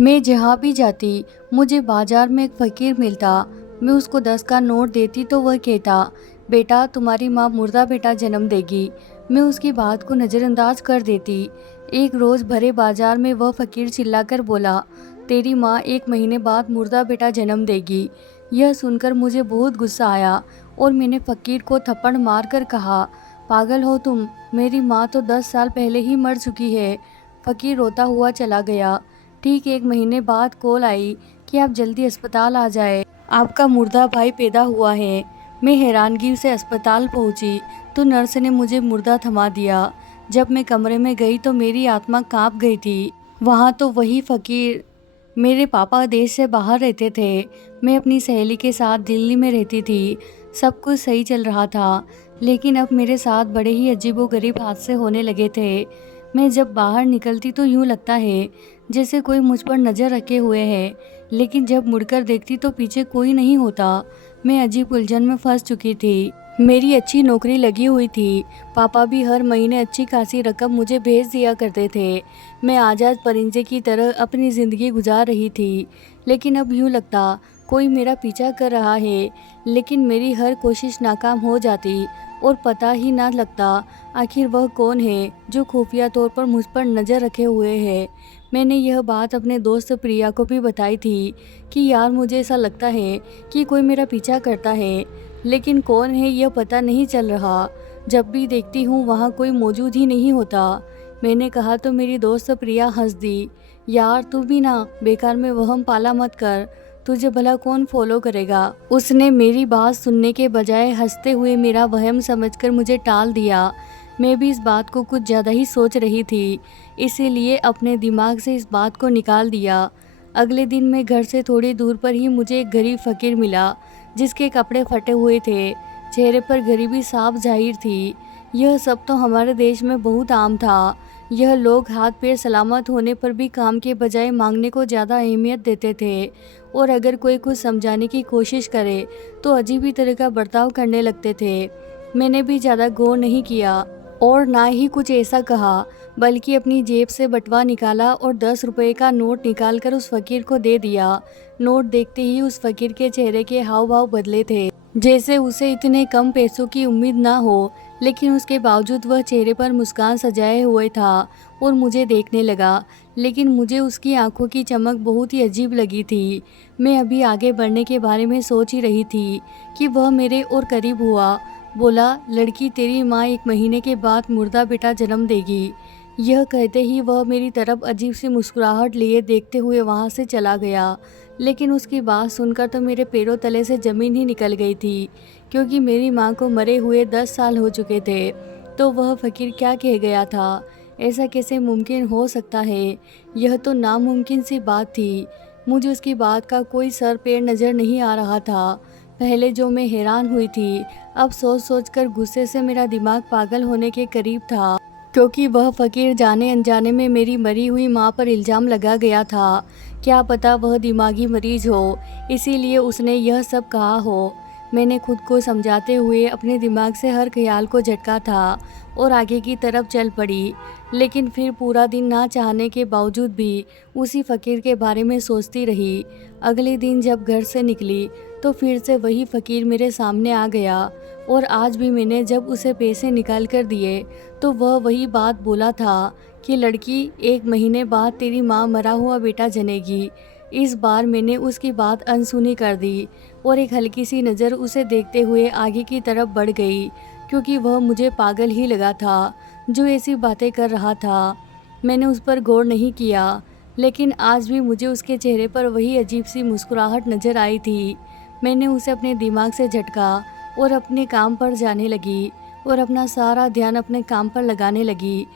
मैं जहाँ भी जाती मुझे बाजार में एक फ़कीर मिलता। मैं उसको 10 का नोट देती तो वह कहता, बेटा तुम्हारी माँ मुर्दा बेटा जन्म देगी। मैं उसकी बात को नज़रअंदाज कर देती। एक रोज़ भरे बाजार में वह फ़कीर चिल्लाकर बोला, तेरी माँ 1 महीने बाद मुर्दा बेटा जन्म देगी। यह सुनकर मुझे बहुत गुस्सा आया और मैंने फ़कीर को थप्पड़ मार कर कहा, पागल हो तुम, मेरी माँ तो 10 साल पहले ही मर चुकी है। फ़कीर रोता हुआ चला गया। ठीक 1 महीने बाद कॉल आई कि आप जल्दी अस्पताल आ जाए, आपका मुर्दा भाई पैदा हुआ है। मैं हैरानगी से अस्पताल पहुंची तो नर्स ने मुझे मुर्दा थमा दिया। जब मैं कमरे में गई तो मेरी आत्मा कांप गई थी। वहाँ तो वही फ़कीर। मेरे पापा देश से बाहर रहते थे। मैं अपनी सहेली के साथ दिल्ली में रहती थी। सब कुछ सही चल रहा था, लेकिन अब मेरे साथ बड़े ही अजीबोगरीब हादसे होने लगे थे। मैं जब बाहर निकलती तो यूँ लगता है जैसे कोई मुझ पर नज़र रखे हुए है, लेकिन जब मुड़कर देखती तो पीछे कोई नहीं होता। मैं अजीब उलझन में फंस चुकी थी। मेरी अच्छी नौकरी लगी हुई थी। पापा भी हर महीने अच्छी खासी रकम मुझे भेज दिया करते थे। मैं आज़ाद परिंदे की तरह अपनी ज़िंदगी गुजार रही थी, लेकिन अब यूँ लगता कोई मेरा पीछा कर रहा है, लेकिन मेरी हर कोशिश नाकाम हो जाती और पता ही ना लगता आखिर वह कौन है जो खुफिया तौर पर मुझ पर नज़र रखे हुए है। मैंने यह बात अपने दोस्त प्रिया को भी बताई थी कि यार मुझे ऐसा लगता है कि कोई मेरा पीछा करता है, लेकिन कौन है यह पता नहीं चल रहा। जब भी देखती हूँ वहाँ कोई मौजूद ही नहीं होता। मैंने कहा तो मेरी दोस्त प्रिया हंस दी, यार तू भी ना बेकार में वहम पाला मत कर, तुझे भला कौन फॉलो करेगा। उसने मेरी बात सुनने के बजाय हंसते हुए मेरा वहम समझकर मुझे टाल दिया। मैं भी इस बात को कुछ ज़्यादा ही सोच रही थी, इसीलिए अपने दिमाग से इस बात को निकाल दिया। अगले दिन मैं घर से थोड़ी दूर पर ही मुझे एक गरीब फ़कीर मिला, जिसके कपड़े फटे हुए थे, चेहरे पर गरीबी साफ जाहिर थी। यह सब तो हमारे देश में बहुत आम था। यह लोग हाथ पैर सलामत होने पर भी काम के बजाय मांगने को ज़्यादा अहमियत देते थे, और अगर कोई कुछ समझाने की कोशिश करे तो अजीब ही तरह का बर्ताव करने लगते थे। मैंने भी ज़्यादा गौर नहीं किया और ना ही कुछ ऐसा कहा, बल्कि अपनी जेब से बटुआ निकाला और 10 रुपए का नोट निकालकर उस फकीर को दे दिया। नोट देखते ही उस फकीर के चेहरे के हाव भाव बदले थे, जैसे उसे इतने कम पैसों की उम्मीद ना हो, लेकिन उसके बावजूद वह चेहरे पर मुस्कान सजाए हुए था और मुझे देखने लगा। लेकिन मुझे उसकी आंखों की चमक बहुत ही अजीब लगी थी। मैं अभी आगे बढ़ने के बारे में सोच ही रही थी कि वह मेरे और करीब हुआ। बोला, लड़की तेरी माँ 1 महीने के बाद मुर्दा बेटा जन्म देगी। यह कहते ही वह मेरी तरफ अजीब सी मुस्कुराहट लिए देखते हुए वहाँ से चला गया। लेकिन उसकी बात सुनकर तो मेरे पैरों तले से ज़मीन ही निकल गई थी, क्योंकि मेरी माँ को मरे हुए 10 साल हो चुके थे। तो वह फ़कीर क्या कह गया था? ऐसा कैसे मुमकिन हो सकता है? यह तो नामुमकिन सी बात थी। मुझे उसकी बात का कोई सर पैर नज़र नहीं आ रहा था। पहले जो मैं हैरान हुई थी, अब सोच सोच कर गुस्से से मेरा दिमाग पागल होने के करीब था, क्योंकि वह फ़कीर जाने अनजाने में मेरी मरी हुई माँ पर इल्ज़ाम लगा गया था। क्या पता वह दिमागी मरीज हो, इसीलिए उसने यह सब कहा हो। मैंने खुद को समझाते हुए अपने दिमाग से हर ख्याल को झटका था और आगे की तरफ चल पड़ी। लेकिन फिर पूरा दिन ना चाहने के बावजूद भी उसी फ़कीर के बारे में सोचती रही। अगले दिन जब घर से निकली तो फिर से वही फ़कीर मेरे सामने आ गया, और आज भी मैंने जब उसे पैसे निकाल कर दिए तो वह वही बात बोला था कि लड़की 1 महीने बाद तेरी माँ मरा हुआ बेटा जनेगी। इस बार मैंने उसकी बात अनसुनी कर दी और एक हल्की सी नज़र उसे देखते हुए आगे की तरफ बढ़ गई, क्योंकि वह मुझे पागल ही लगा था जो ऐसी बातें कर रहा था। मैंने उस पर गौर नहीं किया, लेकिन आज भी मुझे उसके चेहरे पर वही अजीब सी मुस्कुराहट नज़र आई थी। मैंने उसे अपने दिमाग से झटका और अपने काम पर जाने लगी और अपना सारा ध्यान अपने काम पर लगाने लगी,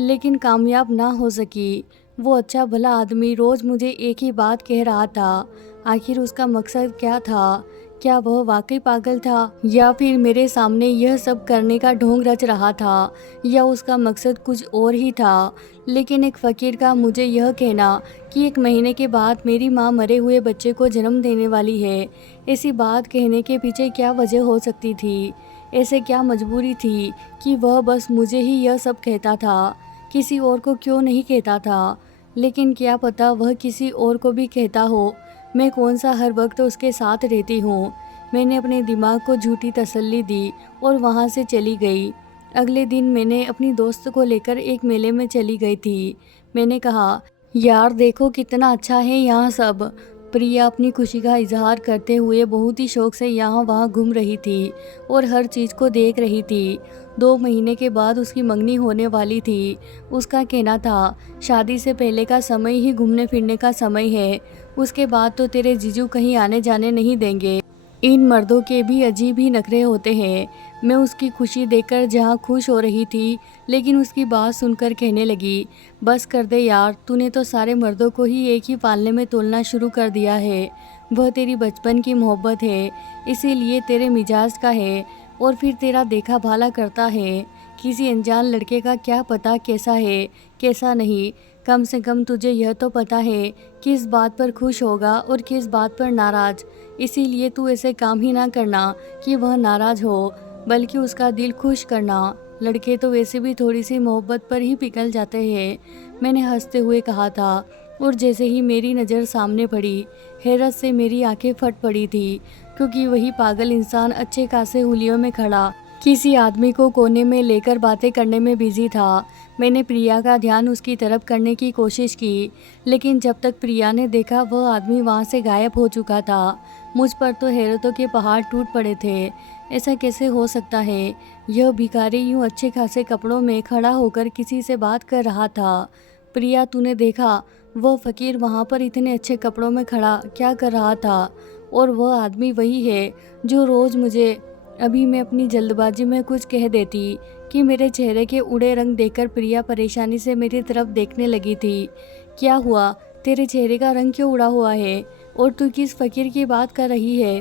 लेकिन कामयाब ना हो सकी। वो अच्छा भला आदमी रोज़ मुझे एक ही बात कह रहा था। आखिर उसका मकसद क्या था? क्या वह वाकई पागल था, या फिर मेरे सामने यह सब करने का ढोंग रच रहा था, या उसका मकसद कुछ और ही था? लेकिन एक फ़कीर का मुझे यह कहना कि 1 महीने के बाद मेरी माँ मरे हुए बच्चे को जन्म देने वाली है, ऐसी बात कहने के पीछे क्या वजह हो सकती थी? ऐसे क्या मजबूरी थी कि वह बस मुझे ही यह सब कहता था, किसी और को क्यों नहीं कहता था? लेकिन क्या पता वह किसी और को भी कहता हो। मैं कौन सा हर वक्त उसके साथ रहती हूँ। मैंने अपने दिमाग को झूठी तसल्ली दी और वहाँ से चली गई। अगले दिन मैंने अपनी दोस्त को लेकर एक मेले में चली गई थी। मैंने कहा, यार देखो कितना अच्छा है यहाँ सब। प्रिया अपनी खुशी का इजहार करते हुए बहुत ही शौक से यहाँ वहाँ घूम रही थी और हर चीज़ को देख रही थी। 2 महीने के बाद उसकी मंगनी होने वाली थी। उसका कहना था, शादी से पहले का समय ही घूमने फिरने का समय है, उसके बाद तो तेरे जीजू कहीं आने जाने नहीं देंगे। इन मर्दों के भी अजीब ही नखरे होते हैं। मैं उसकी खुशी देखकर जहाँ खुश हो रही थी, लेकिन उसकी बात सुनकर कहने लगी, बस कर दे यार, तूने तो सारे मर्दों को ही एक ही पालने में तोलना शुरू कर दिया है। वह तेरी बचपन की मोहब्बत है, इसीलिए तेरे मिजाज का है और फिर तेरा देखा भाला करता है। किसी अनजान लड़के का क्या पता कैसा है कैसा नहीं। कम से कम तुझे यह तो पता है किस बात पर खुश होगा और किस बात पर नाराज। इसीलिए तू ऐसे काम ही ना करना कि वह नाराज हो, बल्कि उसका दिल खुश करना। लड़के तो वैसे भी थोड़ी सी मोहब्बत पर ही पिघल जाते हैं। मैंने हंसते हुए कहा था और जैसे ही मेरी नज़र सामने पड़ी, हैरत से मेरी आंखें फट पड़ी थी, क्योंकि वही पागल इंसान अच्छे खासे हुलियों में खड़ा किसी आदमी को कोने में लेकर बातें करने में बिजी था। मैंने प्रिया का ध्यान उसकी तरफ करने की कोशिश की, लेकिन जब तक प्रिया ने देखा वह आदमी वहाँ से गायब हो चुका था। मुझ पर तो हैरतों के पहाड़ टूट पड़े थे। ऐसा कैसे हो सकता है? यह भिखारी यूँ अच्छे खासे कपड़ों में खड़ा होकर किसी से बात कर रहा था। प्रिया, तूने देखा वह फ़कीर वहाँ पर इतने अच्छे कपड़ों में खड़ा क्या कर रहा था? और वह आदमी वही है जो रोज़ मुझे अभी मैं अपनी जल्दबाजी में कुछ कह देती कि मेरे चेहरे के उड़े रंग देखकर प्रिया परेशानी से मेरी तरफ देखने लगी थी। क्या हुआ? तेरे चेहरे का रंग क्यों उड़ा हुआ है और तू किस फ़कीर की बात कर रही है?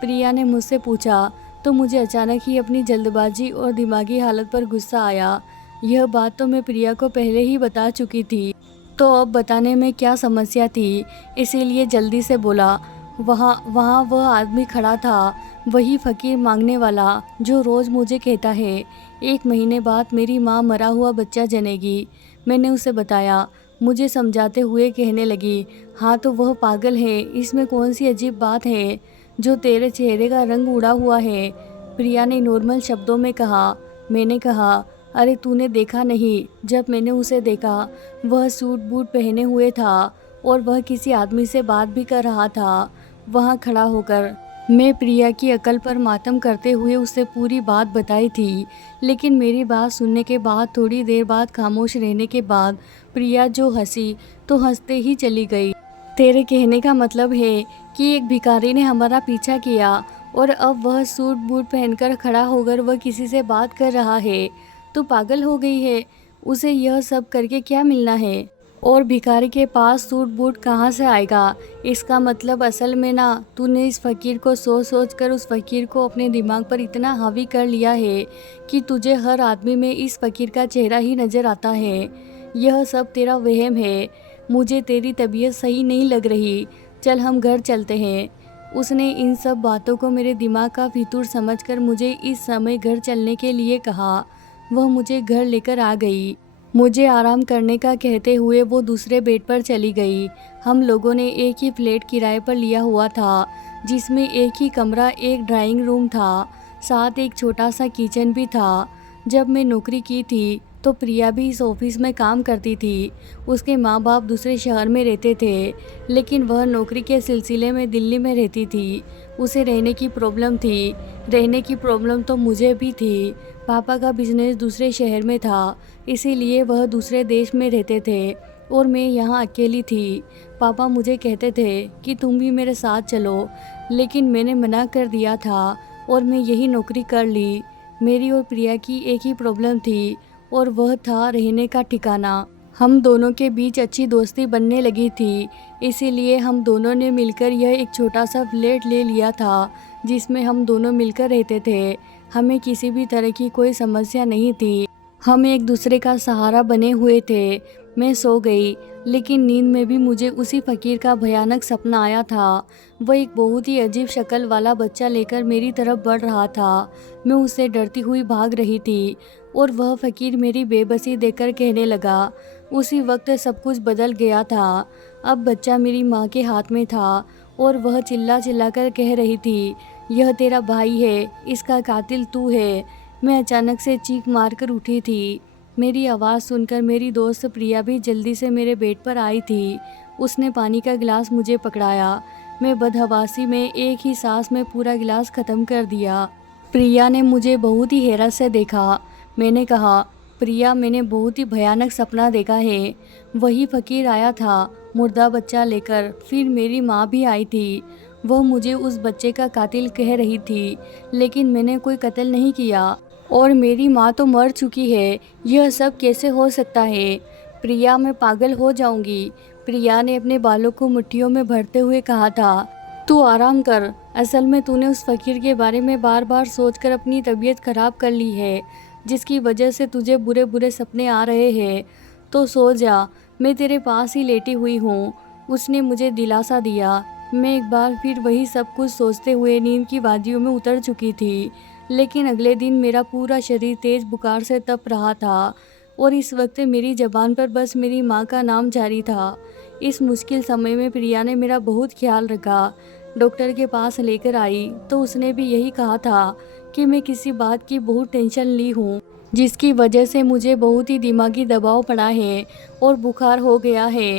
प्रिया ने मुझसे पूछा तो मुझे अचानक ही अपनी जल्दबाजी और दिमागी हालत पर गुस्सा आया। यह बात तो मैं प्रिया को पहले ही बता चुकी थी, तो अब बताने में क्या समस्या थी? इसीलिए जल्दी से बोला, वहाँ वहाँ वह आदमी खड़ा था, वही फ़कीर मांगने वाला जो रोज़ मुझे कहता है 1 महीने बाद मेरी माँ मरा हुआ बच्चा जनेगी। मैंने उसे बताया। मुझे समझाते हुए कहने लगी, हाँ तो वह पागल है, इसमें कौन सी अजीब बात है जो तेरे चेहरे का रंग उड़ा हुआ है? प्रिया ने नॉर्मल शब्दों में कहा। मैंने कहा, अरे तूने देखा नहीं, जब मैंने उसे देखा वह सूट बूट पहने हुए था और वह किसी आदमी से बात भी कर रहा था वहाँ खड़ा होकर। मैं प्रिया की अकल पर मातम करते हुए उसे पूरी बात बताई थी, लेकिन मेरी बात सुनने के बाद थोड़ी देर बाद खामोश रहने के बाद प्रिया जो हंसी तो हंसते ही चली गई। तेरे कहने का मतलब है कि एक भिखारी ने हमारा पीछा किया और अब वह सूट बूट पहनकर खड़ा होकर वह किसी से बात कर रहा है। तू पागल हो गई है? उसे यह सब करके क्या मिलना है? और भिखारी के पास सूट बूट कहाँ से आएगा? इसका मतलब असल में ना तूने इस फ़कीर को सोच सोच कर उस फ़कीर को अपने दिमाग पर इतना हावी कर लिया है कि तुझे हर आदमी में इस फ़कीर का चेहरा ही नज़र आता है। यह सब तेरा वहम है। मुझे तेरी तबीयत सही नहीं लग रही, चल हम घर चलते हैं। उसने इन सब बातों को मेरे दिमाग का फितूर समझकर मुझे इस समय घर चलने के लिए कहा। वह मुझे घर लेकर आ गई। मुझे आराम करने का कहते हुए वो दूसरे बेड पर चली गई। हम लोगों ने एक ही फ्लैट किराए पर लिया हुआ था, जिसमें एक ही कमरा, एक ड्राइंग रूम था, साथ एक छोटा सा किचन भी था। जब मैं नौकरी की थी तो प्रिया भी इस ऑफिस में काम करती थी। उसके माँ बाप दूसरे शहर में रहते थे, लेकिन वह नौकरी के सिलसिले में दिल्ली में रहती थी। उसे रहने की प्रॉब्लम थी। रहने की प्रॉब्लम तो मुझे भी थी। पापा का बिजनेस दूसरे शहर में था, इसीलिए वह दूसरे देश में रहते थे और मैं यहाँ अकेली थी। पापा मुझे कहते थे कि तुम भी मेरे साथ चलो, लेकिन मैंने मना कर दिया था और मैं यही नौकरी कर ली। मेरी और प्रिया की एक ही प्रॉब्लम थी और वह था रहने का ठिकाना। हम दोनों के बीच अच्छी दोस्ती बनने लगी थी, इसीलिए हम दोनों ने मिलकर यह एक छोटा सा फ्लैट ले लिया था, जिसमें हम दोनों मिलकर रहते थे। हमें किसी भी तरह की कोई समस्या नहीं थी। हम एक दूसरे का सहारा बने हुए थे। मैं सो गई, लेकिन नींद में भी मुझे उसी फ़कीर का भयानक सपना आया था। वह एक बहुत ही अजीब शक्ल वाला बच्चा लेकर मेरी तरफ बढ़ रहा था। मैं उससे डरती हुई भाग रही थी और वह फ़कीर मेरी बेबसी देखकर कहने लगा, उसी वक्त सब कुछ बदल गया था। अब बच्चा मेरी माँ के हाथ में था और वह चिल्ला चिल्ला कर कह रही थी, यह तेरा भाई है, इसका कातिल तू है। मैं अचानक से चीख मारकर उठी थी। मेरी आवाज़ सुनकर मेरी दोस्त प्रिया भी जल्दी से मेरे बेड पर आई थी। उसने पानी का गिलास मुझे पकड़ाया। मैं बदहवासी में एक ही सांस में पूरा गिलास ख़त्म कर दिया। प्रिया ने मुझे बहुत ही हैरत से देखा। मैंने कहा, प्रिया, मैंने बहुत ही भयानक सपना देखा है। वही फ़कीर आया था मुर्दा बच्चा लेकर, फिर मेरी माँ भी आई थी। वह मुझे उस बच्चे का कातिल कह रही थी, लेकिन मैंने कोई कत्ल नहीं किया और मेरी माँ तो मर चुकी है। यह सब कैसे हो सकता है? प्रिया, मैं पागल हो जाऊंगी। प्रिया ने अपने बालों को मुट्ठियों में भरते हुए कहा था, तू आराम कर। असल में तूने उस फ़कीर के बारे में बार बार सोचकर अपनी तबीयत ख़राब कर ली है, जिसकी वजह से तुझे बुरे बुरे सपने आ रहे हैं। तो सो जा, मैं तेरे पास ही लेटी हुई हूँ। उसने मुझे दिलासा दिया। मैं एक बार फिर वही सब कुछ सोचते हुए नींद की वादियों में उतर चुकी थी। लेकिन अगले दिन मेरा पूरा शरीर तेज़ बुखार से तप रहा था और इस वक्त मेरी ज़बान पर बस मेरी माँ का नाम जारी था। इस मुश्किल समय में प्रिया ने मेरा बहुत ख्याल रखा। डॉक्टर के पास लेकर आई तो उसने भी यही कहा था कि मैं किसी बात की बहुत टेंशन ली हूँ, जिसकी वजह से मुझे बहुत ही दिमागी दबाव पड़ा है और बुखार हो गया है।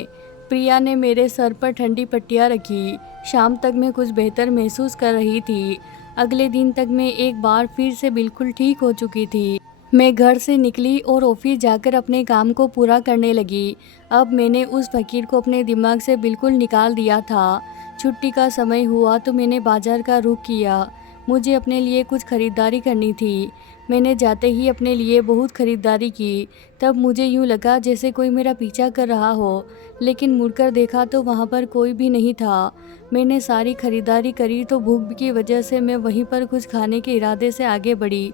प्रिया ने मेरे सर पर ठंडी पट्टियाँ रखी। शाम तक मैं कुछ बेहतर महसूस कर रही थी। अगले दिन तक मैं एक बार फिर से बिल्कुल ठीक हो चुकी थी। मैं घर से निकली और ऑफिस जाकर अपने काम को पूरा करने लगी। अब मैंने उस फ़कीर को अपने दिमाग से बिल्कुल निकाल दिया था। छुट्टी का समय हुआ तो मैंने बाज़ार का रुख किया। मुझे अपने लिए कुछ ख़रीदारी करनी थी। मैंने जाते ही अपने लिए बहुत ख़रीदारी की। तब मुझे यूँ लगा जैसे कोई मेरा पीछा कर रहा हो, लेकिन मुड़कर देखा तो वहाँ पर कोई भी नहीं था। मैंने सारी ख़रीदारी करी तो भूख की वजह से मैं वहीं पर कुछ खाने के इरादे से आगे बढ़ी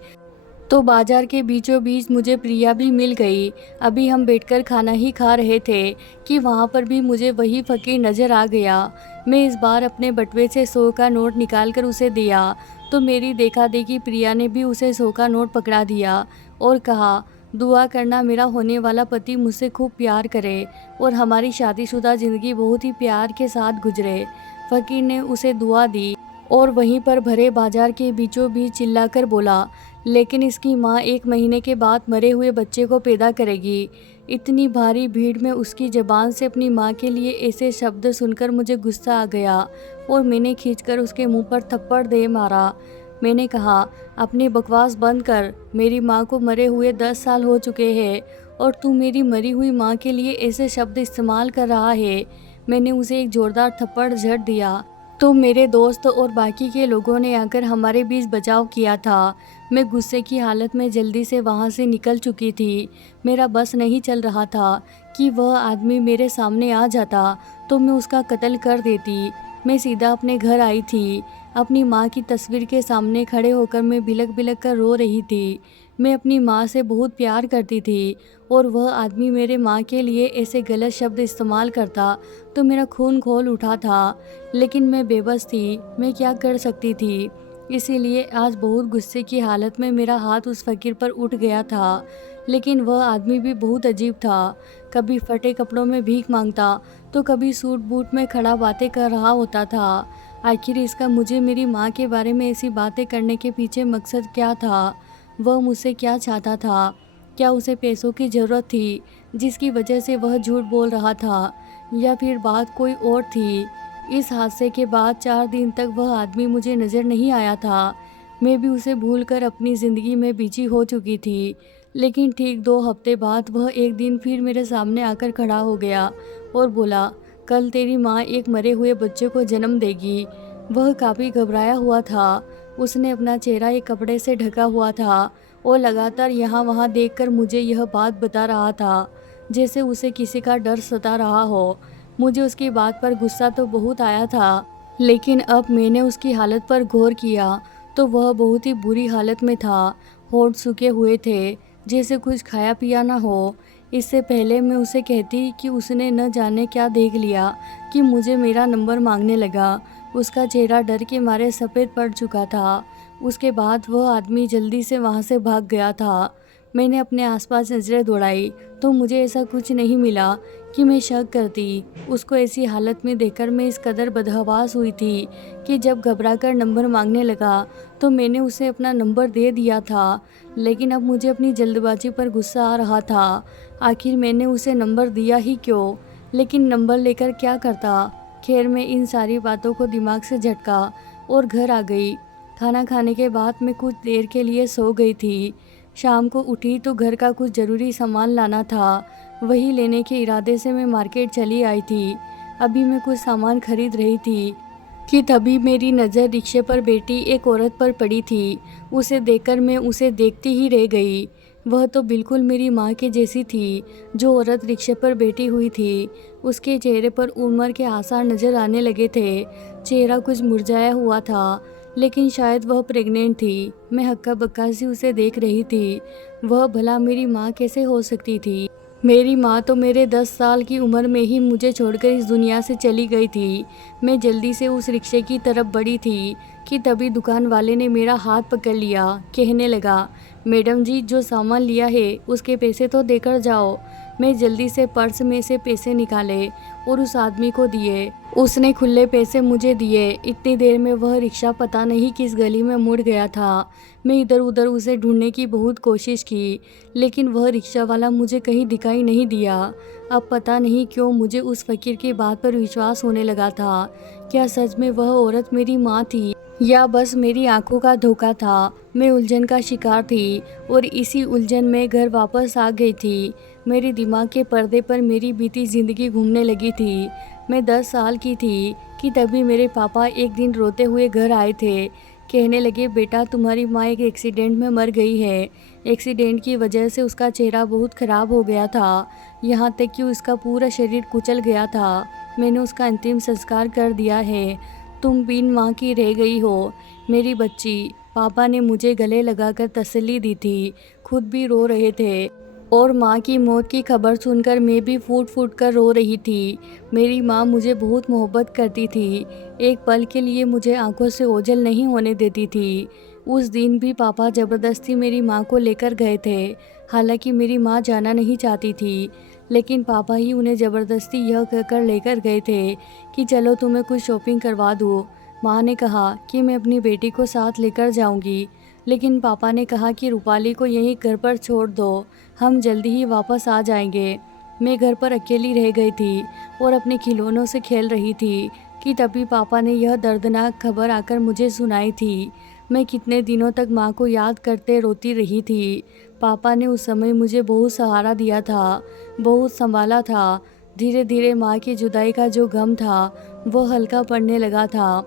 तो बाजार के बीचों बीच मुझे प्रिया भी मिल गई। अभी हम बैठकर खाना ही खा रहे थे कि वहाँ पर भी मुझे वही फ़कीर नज़र आ गया। मैं इस बार अपने बटुए से 100 का नोट निकाल कर उसे दिया तो मेरी देखा देखी प्रिया ने भी उसे 100 का नोट पकड़ा दिया और कहा, दुआ करना मेरा होने वाला पति मुझसे खूब प्यार करे और हमारी शादीशुदा ज़िंदगी बहुत ही प्यार के साथ गुजरे। फ़कीर ने उसे दुआ दी और वहीं पर भरे बाजार के बीचों बीच चिल्लाकर बोला, लेकिन इसकी माँ 1 महीने के बाद मरे हुए बच्चे को पैदा करेगी। इतनी भारी भीड़ में उसकी ज़बान से अपनी माँ के लिए ऐसे शब्द सुनकर मुझे गुस्सा आ गया और मैंने खींचकर उसके मुंह पर थप्पड़ दे मारा। मैंने कहा, अपनी बकवास बंद कर। मेरी माँ को मरे हुए 10 साल हो चुके हैं और तू मेरी मरी हुई माँ के लिए ऐसे शब्द इस्तेमाल कर रहा है। मैंने उसे एक ज़ोरदार थप्पड़ झड़ दिया तो मेरे दोस्त और बाकी के लोगों ने आकर हमारे बीच बचाव किया था। मैं गुस्से की हालत में जल्दी से वहाँ से निकल चुकी थी। मेरा बस नहीं चल रहा था कि वह आदमी मेरे सामने आ जाता तो मैं उसका कत्ल कर देती। मैं सीधा अपने घर आई थी। अपनी माँ की तस्वीर के सामने खड़े होकर मैं बिलख बिलख कर रो रही थी। मैं अपनी माँ से बहुत प्यार करती थी और वह आदमी मेरे माँ के लिए ऐसे गलत शब्द इस्तेमाल करता तो मेरा खून खौल उठा था। लेकिन मैं बेबस थी, मैं क्या कर सकती थी। इसीलिए आज बहुत गुस्से की हालत में मेरा हाथ उस फ़कीर पर उठ गया था। लेकिन वह आदमी भी बहुत अजीब था। कभी फटे कपड़ों में भीख मांगता तो कभी सूट बूट में खड़ा बातें कर रहा होता था। आखिर इसका मुझे मेरी माँ के बारे में ऐसी बातें करने के पीछे मकसद क्या था? वह मुझसे क्या चाहता था? क्या उसे पैसों की ज़रूरत थी जिसकी वजह से वह झूठ बोल रहा था, या फिर बात कोई और थी? इस हादसे के बाद 4 दिन तक वह आदमी मुझे नज़र नहीं आया था। मैं भी उसे भूलकर अपनी ज़िंदगी में बिजी हो चुकी थी। लेकिन ठीक 2 हफ्ते बाद वह एक दिन फिर मेरे सामने आकर खड़ा हो गया और बोला, कल तेरी माँ एक मरे हुए बच्चे को जन्म देगी। वह काफ़ी घबराया हुआ था। उसने अपना चेहरा एक कपड़े से ढका हुआ था और लगातार यहाँ वहाँ देखकर मुझे यह बात बता रहा था जैसे उसे किसी का डर सता रहा हो। मुझे उसकी बात पर गुस्सा तो बहुत आया था, लेकिन अब मैंने उसकी हालत पर गौर किया तो वह बहुत ही बुरी हालत में था। होंठ सूखे हुए थे, जैसे कुछ खाया पिया ना हो। इससे पहले मैं उसे कहती कि उसने न जाने क्या देख लिया कि मुझे मेरा नंबर मांगने लगा। उसका चेहरा डर के मारे सफ़ेद पड़ चुका था। उसके बाद वह आदमी जल्दी से वहाँ से भाग गया था। मैंने अपने आसपास नज़रें दौड़ाई तो मुझे ऐसा कुछ नहीं मिला कि मैं शक करती। उसको ऐसी हालत में देखकर मैं इस कदर बदहवास हुई थी कि जब घबराकर नंबर मांगने लगा तो मैंने उसे अपना नंबर दे दिया था। लेकिन अब मुझे अपनी जल्दबाजी पर गुस्सा आ रहा था। आखिर मैंने उसे नंबर दिया ही क्यों? लेकिन नंबर लेकर क्या करता? खैर, मैं इन सारी बातों को दिमाग से झटका और घर आ गई। खाना खाने के बाद मैं कुछ देर के लिए सो गई थी। शाम को उठी तो घर का कुछ ज़रूरी सामान लाना था। वही लेने के इरादे से मैं मार्केट चली आई थी। अभी मैं कुछ सामान खरीद रही थी कि तभी मेरी नज़र रिक्शे पर बैठी एक औरत पर पड़ी थी। उसे देखकर मैं उसे देखती ही रह गई। वह तो बिल्कुल मेरी माँ के जैसी थी। जो औरत रिक्शे पर बैठी हुई थी उसके चेहरे पर उम्र के आसार नज़र आने लगे थे। चेहरा कुछ मुरझाया हुआ था, लेकिन शायद वह प्रेग्नेंट थी। मैं हक्का बक्का सी उसे देख रही थी। वह भला मेरी माँ कैसे हो सकती थी? मेरी माँ तो मेरे 10 साल की उम्र में ही मुझे छोड़कर इस दुनिया से चली गई थी। मैं जल्दी से उस रिक्शे की तरफ बढ़ी थी कि तभी दुकान वाले ने मेरा हाथ पकड़ लिया। कहने लगा, मैडम जी, जो सामान लिया है उसके पैसे तो देकर जाओ। मैं जल्दी से पर्स में से पैसे निकाले और उस आदमी को दिए। उसने खुले पैसे मुझे दिए। इतनी देर में वह रिक्शा पता नहीं किस गली में मुड़ गया था। मैं इधर उधर उसे ढूंढने की बहुत कोशिश की, लेकिन वह रिक्शा वाला मुझे कहीं दिखाई नहीं दिया। अब पता नहीं क्यों मुझे उस फकीर की बात पर विश्वास होने लगा था। क्या सच में वह औरत मेरी माँ थी या बस मेरी आंखों का धोखा था? मैं उलझन का शिकार थी और इसी उलझन में घर वापस आ गई थी। मेरे दिमाग के पर्दे पर मेरी बीती जिंदगी घूमने लगी थी। मैं 10 साल की थी कि तभी मेरे पापा एक दिन रोते हुए घर आए थे। कहने लगे, बेटा, तुम्हारी माँ एक एक्सीडेंट में मर गई है। एक्सीडेंट की वजह से उसका चेहरा बहुत ख़राब हो गया था, यहाँ तक कि उसका पूरा शरीर कुचल गया था। मैंने उसका अंतिम संस्कार कर दिया है। तुम बिन माँ की रह गई हो, मेरी बच्ची। पापा ने मुझे गले लगाकर तसल्ली दी थी। खुद भी रो रहे थे और माँ की मौत की खबर सुनकर मैं भी फूट फूट कर रो रही थी। मेरी माँ मुझे बहुत मोहब्बत करती थी। एक पल के लिए मुझे आंखों से ओझल नहीं होने देती थी। उस दिन भी पापा ज़बरदस्ती मेरी माँ को लेकर गए थे। हालांकि मेरी माँ जाना नहीं चाहती थी, लेकिन पापा ही उन्हें ज़बरदस्ती यह कहकर लेकर गए थे कि चलो तुम्हें कुछ शॉपिंग करवा दूँ। माँ ने कहा कि मैं अपनी बेटी को साथ लेकर जाऊँगी, लेकिन पापा ने कहा कि रूपाली को यहीं घर पर छोड़ दो, हम जल्दी ही वापस आ जाएंगे। मैं घर पर अकेली रह गई थी और अपने खिलौनों से खेल रही थी कि तभी पापा ने यह दर्दनाक खबर आकर मुझे सुनाई थी। मैं कितने दिनों तक माँ को याद करते रोती रही थी। पापा ने उस समय मुझे बहुत सहारा दिया था, बहुत संभाला था। धीरे धीरे माँ की जुदाई का जो गम था वो हल्का पड़ने लगा था।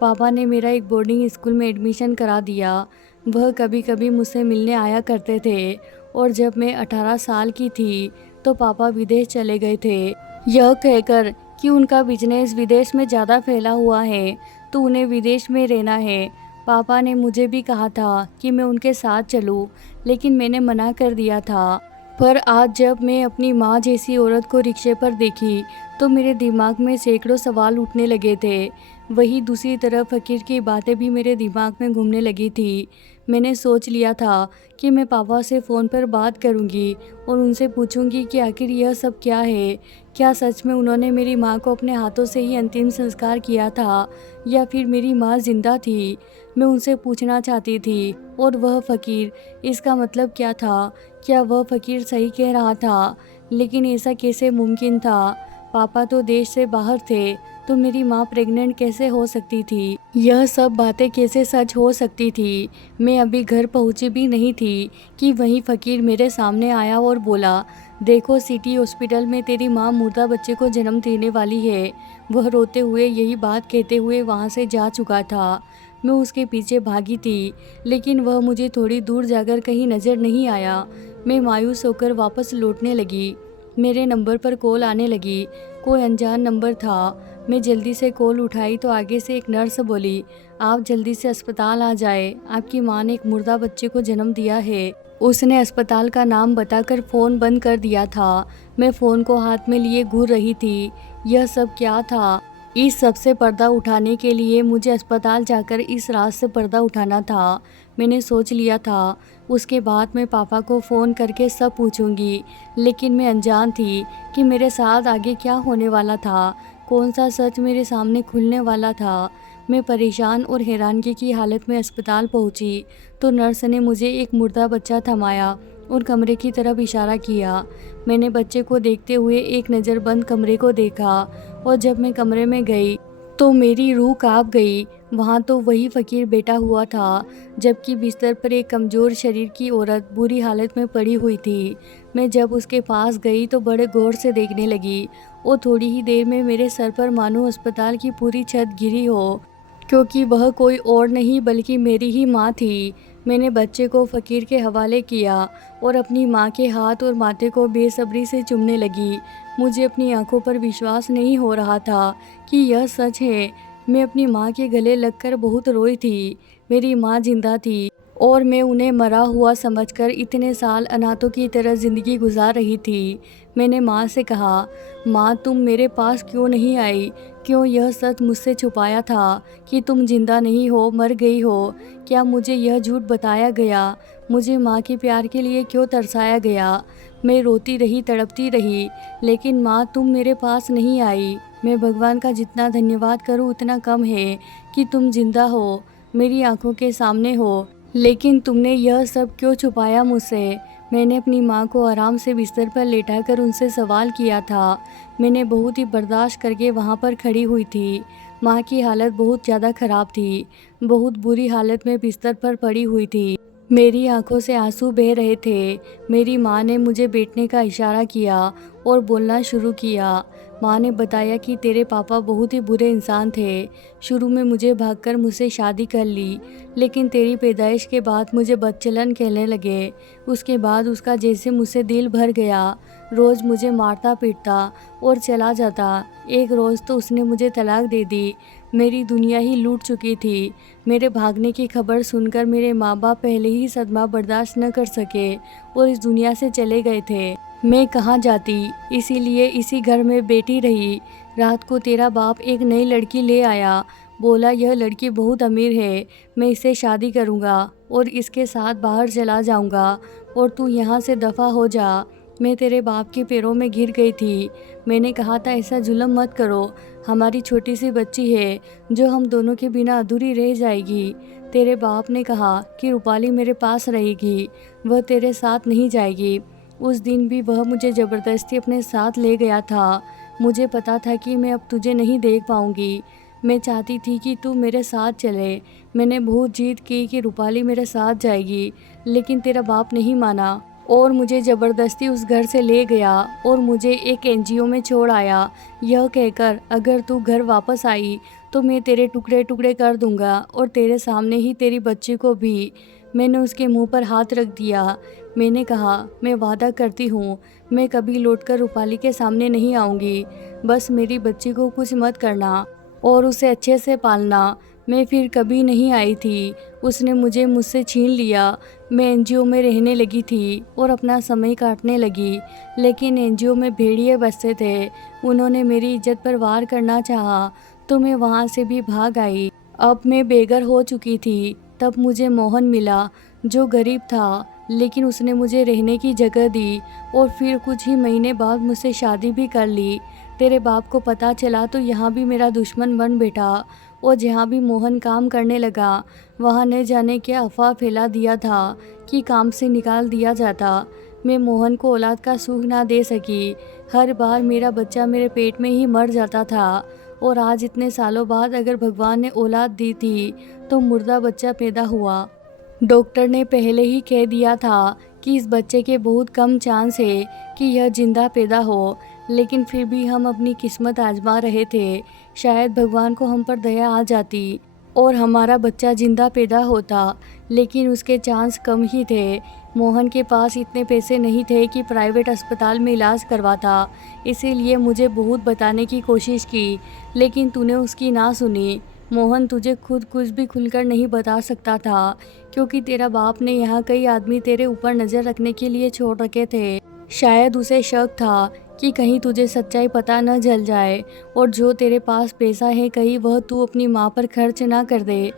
पापा ने मेरा एक बोर्डिंग स्कूल में एडमिशन करा दिया। वह कभी कभी मुझसे मिलने आया करते थे और जब मैं 18 साल की थी तो पापा विदेश चले गए थे, यह कहकर कि उनका बिजनेस विदेश में ज़्यादा फैला हुआ है तो उन्हें विदेश में रहना है। पापा ने मुझे भी कहा था कि मैं उनके साथ चलूं, लेकिन मैंने मना कर दिया था। पर आज जब मैं अपनी माँ जैसी औरत को रिक्शे पर देखी तो मेरे दिमाग में सैकड़ों सवाल उठने लगे थे। वही दूसरी तरफ फकीर की बातें भी मेरे दिमाग में घूमने लगी थी। मैंने सोच लिया था कि मैं पापा से फ़ोन पर बात करूंगी और उनसे पूछूंगी कि आखिर यह सब क्या है। क्या सच में उन्होंने मेरी माँ को अपने हाथों से ही अंतिम संस्कार किया था या फिर मेरी माँ जिंदा थी? मैं उनसे पूछना चाहती थी। और वह फ़कीर, इसका मतलब क्या था? क्या वह फ़कीर सही कह रहा था? लेकिन ऐसा कैसे मुमकिन था? पापा तो देश से बाहर थे, तो मेरी माँ प्रेग्नेंट कैसे हो सकती थी? यह सब बातें कैसे सच हो सकती थी? मैं अभी घर पहुँची भी नहीं थी कि वहीं फ़कीर मेरे सामने आया और बोला, देखो, सिटी हॉस्पिटल में तेरी माँ मुर्दा बच्चे को जन्म देने वाली है। वह रोते हुए यही बात कहते हुए वहाँ से जा चुका था। मैं उसके पीछे भागी थी, लेकिन वह मुझे थोड़ी दूर जाकर कहीं नज़र नहीं आया। मैं मायूस होकर वापस लौटने लगी। मेरे नंबर पर कॉल आने लगी। कोई अनजान नंबर था। मैं जल्दी से कॉल उठाई तो आगे से एक नर्स बोली, आप जल्दी से अस्पताल आ जाए, आपकी माँ ने एक मुर्दा बच्चे को जन्म दिया है। उसने अस्पताल का नाम बताकर फ़ोन बंद कर दिया था। मैं फ़ोन को हाथ में लिए घूर रही थी। यह सब क्या था? इस सब से पर्दा उठाने के लिए मुझे अस्पताल जाकर इस रात से पर्दा उठाना था। मैंने सोच लिया था, उसके बाद मैं पापा को फ़ोन करके सब पूछूंगी। लेकिन मैं अनजान थी कि मेरे साथ आगे क्या होने वाला था, कौन सा सच मेरे सामने खुलने वाला था। मैं परेशान और हैरानगी की हालत में अस्पताल पहुंची तो नर्स ने मुझे एक मुर्दा बच्चा थमाया और कमरे की तरफ इशारा किया। मैंने बच्चे को देखते हुए एक नज़र बंद कमरे को देखा और जब मैं कमरे में गई तो मेरी रूह कांप गई। वहाँ तो वही फ़कीर बैठा हुआ था, जबकि बिस्तर पर एक कमज़ोर शरीर की औरत बुरी हालत में पड़ी हुई थी। मैं जब उसके पास गई तो बड़े गौर से देखने लगी और थोड़ी ही देर में मेरे सर पर मानो अस्पताल की पूरी छत गिरी हो, क्योंकि वह कोई और नहीं बल्कि मेरी ही माँ थी। मैंने बच्चे को फ़कीर के हवाले किया और अपनी माँ के हाथ और माथे को बेसब्री से चूमने लगी। मुझे अपनी आंखों पर विश्वास नहीं हो रहा था कि यह सच है। मैं अपनी माँ के गले लगकर बहुत रोई थी। मेरी माँ जिंदा थी और मैं उन्हें मरा हुआ समझकर इतने साल अनाथों की तरह ज़िंदगी गुजार रही थी। मैंने माँ से कहा, माँ तुम मेरे पास क्यों नहीं आई? क्यों यह सच मुझसे छुपाया था कि तुम जिंदा नहीं हो, मर गई हो? क्या मुझे यह झूठ बताया गया? मुझे माँ के प्यार के लिए क्यों तरसाया गया? मैं रोती रही, तड़पती रही, लेकिन माँ तुम मेरे पास नहीं आई। मैं भगवान का जितना धन्यवाद करूँ उतना कम है कि तुम जिंदा हो, मेरी आंखों के सामने हो। लेकिन तुमने यह सब क्यों छुपाया मुझसे? मैंने अपनी माँ को आराम से बिस्तर पर लेटाकर उनसे सवाल किया था। मैंने बहुत ही बर्दाश्त करके वहाँ पर खड़ी हुई थी। माँ की हालत बहुत ज़्यादा ख़राब थी, बहुत बुरी हालत में बिस्तर पर पड़ी हुई थी। मेरी आंखों से आंसू बह रहे थे। मेरी माँ ने मुझे बैठने का इशारा किया और बोलना शुरू किया। माँ ने बताया कि तेरे पापा बहुत ही बुरे इंसान थे। शुरू में मुझे भागकर मुझसे शादी कर ली, लेकिन तेरी पैदाइश के बाद मुझे बदचलन कहने लगे। उसके बाद उसका जैसे मुझसे दिल भर गया। रोज़ मुझे मारता पीटता और चला जाता। एक रोज़ तो उसने मुझे तलाक दे दी। मेरी दुनिया ही लूट चुकी थी। मेरे भागने की खबर सुनकर मेरे माँ बाप पहले ही सदमा बर्दाश्त न कर सके और इस दुनिया से चले गए थे। मैं कहाँ जाती, इसीलिए इसी घर में बैठी रही। रात को तेरा बाप एक नई लड़की ले आया। बोला यह लड़की बहुत अमीर है, मैं इससे शादी करूँगा और इसके साथ बाहर चला जाऊँगा और तू यहाँ से दफ़ा हो जा। मैं तेरे बाप के पैरों में गिर गई थी। मैंने कहा था ऐसा जुल्म मत करो, हमारी छोटी सी बच्ची है जो हम दोनों के बिना अधूरी रह जाएगी। तेरे बाप ने कहा कि रूपाली मेरे पास रहेगी, वह तेरे साथ नहीं जाएगी। उस दिन भी वह मुझे ज़बरदस्ती अपने साथ ले गया था। मुझे पता था कि मैं अब तुझे नहीं देख पाऊँगी। मैं चाहती थी कि तू मेरे साथ चले। मैंने बहुत जिद की कि रूपाली मेरे साथ जाएगी, लेकिन तेरा बाप नहीं माना और मुझे ज़बरदस्ती उस घर से ले गया और मुझे एक एनजीओ में छोड़ आया, यह कहकर अगर तू घर वापस आई तो मैं तेरे टुकड़े टुकड़े कर दूंगा और तेरे सामने ही तेरी बच्ची को भी। मैंने उसके मुंह पर हाथ रख दिया। मैंने कहा, मैं वादा करती हूँ मैं कभी लौटकर रूपाली के सामने नहीं आऊँगी। बस मेरी बच्ची को कुछ मत करना और उसे अच्छे से पालना। मैं फिर कभी नहीं आई थी। उसने मुझे मुझसे छीन लिया। मैं एनजीओ में रहने लगी थी और अपना समय काटने लगी, लेकिन एनजीओ में भेड़िए बसते थे। उन्होंने मेरी इज्जत पर वार करना चाहा तो मैं वहाँ से भी भाग आई। अब मैं बेघर हो चुकी थी। तब मुझे मोहन मिला जो गरीब था, लेकिन उसने मुझे रहने की जगह दी और फिर कुछ ही महीने बाद मुझसे शादी भी कर ली। तेरे बाप को पता चला तो यहाँ भी मेरा दुश्मन बन बैठा और जहाँ भी मोहन काम करने लगा वहाँ न जाने क्या अफवाह फैला दिया था कि काम से निकाल दिया जाता। मैं मोहन को औलाद का सुख ना दे सकी। हर बार मेरा बच्चा मेरे पेट में ही मर जाता था और आज इतने सालों बाद अगर भगवान ने औलाद दी थी तो मुर्दा बच्चा पैदा हुआ। डॉक्टर ने पहले ही कह दिया था कि इस बच्चे के बहुत कम चांस है कि यह जिंदा पैदा हो, लेकिन फिर भी हम अपनी किस्मत आजमा रहे थे। शायद भगवान को हम पर दया आ जाती और हमारा बच्चा जिंदा पैदा होता, लेकिन उसके चांस कम ही थे। मोहन के पास इतने पैसे नहीं थे कि प्राइवेट अस्पताल में इलाज करवाता, इसीलिए मुझे बहुत बताने की कोशिश की, लेकिन तूने उसकी ना सुनी। मोहन तुझे खुद कुछ भी खुलकर नहीं बता सकता था, क्योंकि तेरा बाप ने यहाँ कई आदमी तेरे ऊपर नज़र रखने के लिए छोड़ रखे थे। शायद उसे शक था कि कहीं तुझे सच्चाई पता न चल जाए, और जो तेरे पास पैसा है कहीं वह तू अपनी माँ पर खर्च ना कर दे।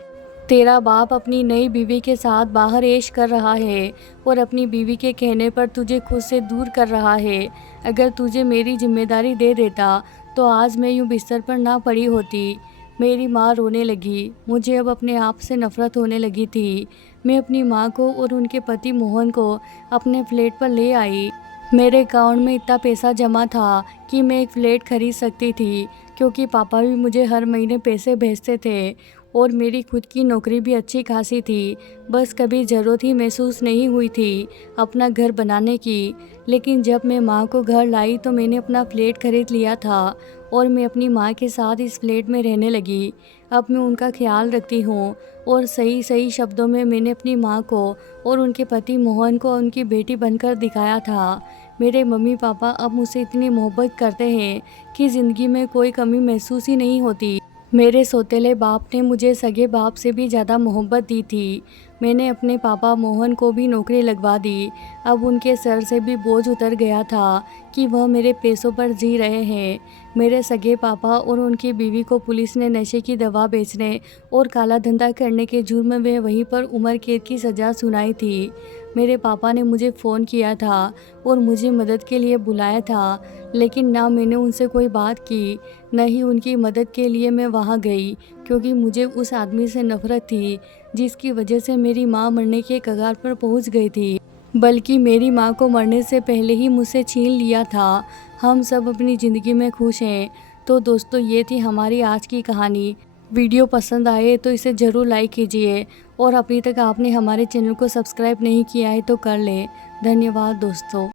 तेरा बाप अपनी नई बीवी के साथ बाहर ऐश कर रहा है और अपनी बीवी के कहने पर तुझे खुद से दूर कर रहा है। अगर तुझे मेरी जिम्मेदारी दे देता तो आज मैं यूँ बिस्तर पर ना पड़ी होती। मेरी माँ रोने लगी। मुझे अब अपने आप से नफरत होने लगी थी। मैं अपनी माँ को और उनके पति मोहन को अपने फ्लैट पर ले आई। मेरे अकाउंट में इतना पैसा जमा था कि मैं एक फ्लैट खरीद सकती थी, क्योंकि पापा भी मुझे हर महीने पैसे भेजते थे और मेरी खुद की नौकरी भी अच्छी खासी थी। बस कभी ज़रूरत ही महसूस नहीं हुई थी अपना घर बनाने की। लेकिन जब मैं माँ को घर लाई तो मैंने अपना फ्लैट खरीद लिया था और मैं अपनी माँ के साथ इस फ्लैट में रहने लगी। अब मैं उनका ख्याल रखती हूँ और सही सही शब्दों में मैंने अपनी माँ को और उनके पति मोहन को उनकी बेटी बनकर दिखाया था। मेरे मम्मी पापा अब मुझसे इतनी मोहब्बत करते हैं कि ज़िंदगी में कोई कमी महसूस ही नहीं होती। मेरे सौतेले बाप ने मुझे सगे बाप से भी ज़्यादा मोहब्बत दी थी। मैंने अपने पापा मोहन को भी नौकरी लगवा दी। अब उनके सर से भी बोझ उतर गया था कि वह मेरे पैसों पर जी रहे हैं। मेरे सगे पापा और उनकी बीवी को पुलिस ने नशे की दवा बेचने और काला धंधा करने के जुर्म में वहीं पर उम्र कैद की सज़ा सुनाई थी। मेरे पापा ने मुझे फ़ोन किया था और मुझे मदद के लिए बुलाया था, लेकिन ना मैंने उनसे कोई बात की, न ही उनकी मदद के लिए मैं वहाँ गई, क्योंकि मुझे उस आदमी से नफ़रत थी जिसकी वजह से मेरी माँ मरने के कगार पर पहुँच गई थी, बल्कि मेरी माँ को मरने से पहले ही मुझसे छीन लिया था। हम सब अपनी ज़िंदगी में खुश हैं। तो दोस्तों, ये थी हमारी आज की कहानी। वीडियो पसंद आए तो इसे ज़रूर लाइक कीजिए, और अभी तक आपने हमारे चैनल को सब्सक्राइब नहीं किया है तो कर लें। धन्यवाद दोस्तों।